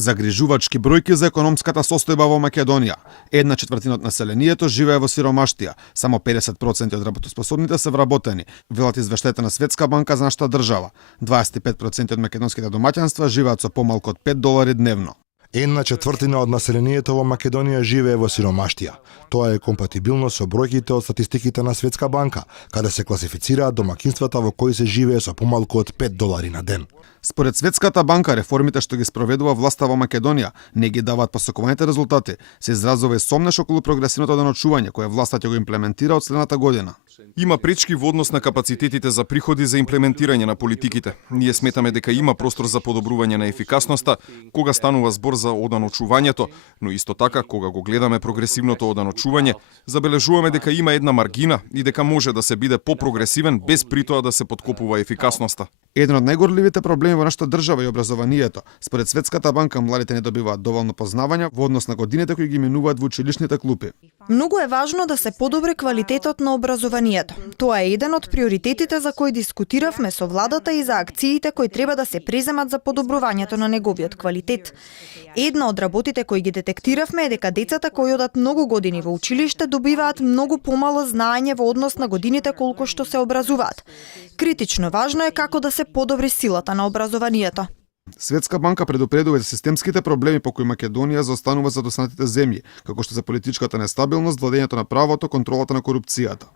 Загрижувачки бројки за економската состојба во Македонија. 1/4 од населението живее во сиромаштија, само 50% од работоспособните се вработени, велат извештаите на Светска банка за нашата држава. 25% од македонските домаќанства живеат со помалку од $5 дневно. 1/4 од населението во Македонија живее во сиромаштија. Тоа е компатибилно со бројките од статистиките на Светска банка, каде се класифицираат домаќинствата во кои се живее со помалку од $5 на ден. Според Светската банка, реформите што ги спроведува власта во Македонија не ги даваат посакуваните резултати. Се изразува и сомнеш околу прогресивното деночување кое власта ќе го имплементира од следната година. Има пречки во однос на капацитетите за приходи за имплементирање на политиките. Ние сметаме дека има простор за подобрување на ефикасноста кога станува збор за оданочувањето, но исто така кога го гледаме прогресивното оданочување, забележуваме дека има една маргина и дека може да се биде попрогресивен без притоа да се подкопува ефикасноста. Еден од најгорливите проблеми во нашата држава е образованието. Според Светската банка, младите не добиваат доволно познавања во однос на годините кои ги минуваат во училишните клупи. Многу е важно да се подобри квалитетот на образованието. Тоа е еден од приоритетите за кои дискутиравме со владата и за акциите кои треба да се преземат за подобрувањето на неговиот квалитет. Една од работите кои ги детектиравме е дека децата кои одат многу години во училиште добиваат многу помало знаење во однос на годините колку што се образуваат. Критично важно е како да се подобри силата на образованието. Светска банка предупредува за системските проблеми по кои Македонија заостанува за достанатите земји, како што за политичката нестабилност, владењето на правото, контролата на корупцијата.